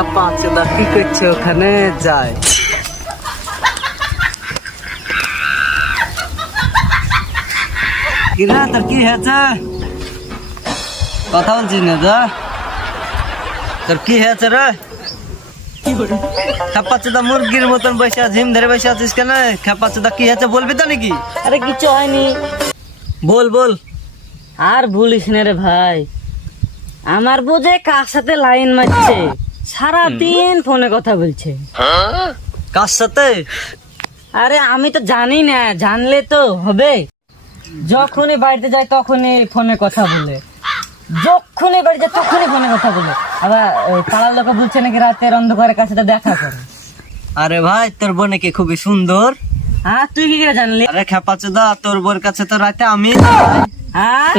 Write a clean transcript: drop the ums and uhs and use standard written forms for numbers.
খ্যাপা চোদা কি করছে ওখানে যায়। কিরা তোর কি হয়েছে? কথা বলছিস না যা, তোর কি হয়েছে রে? খ্যাপা চোদা মুরগির মতন বসে ঝিম ধরে বসে আছিস কেন? খ্যাপা চোদা কি হয়েছে বলবি তো নাকি? আরে কিছু হয়নি। বল বল। আর বলিস না রে ভাই, আমার বোঝে কার সাথে লাইন মারছে, সারাদিন ফোনে কথা বলছে। কার সাথে? আরে আমি তো জানি না, জানলে তো হবে। যখনই বাড়িতে যাই তখনই ফোনে কথা বলে, যখনই বাড়ি যায় তখনই ফোনে কথা বলে। আবার পাড়ার লোক বলছে নাকি রাতের অন্ধকারের কাছে দেখা করে। আরে ভাই তোর বোন নাকি খুবই সুন্দর। হ্যাঁ তুই কি করে জানলি? আরে খ্যাপা চোদা তোর বোর কাছে তো রাতে আমি হ্যাঁ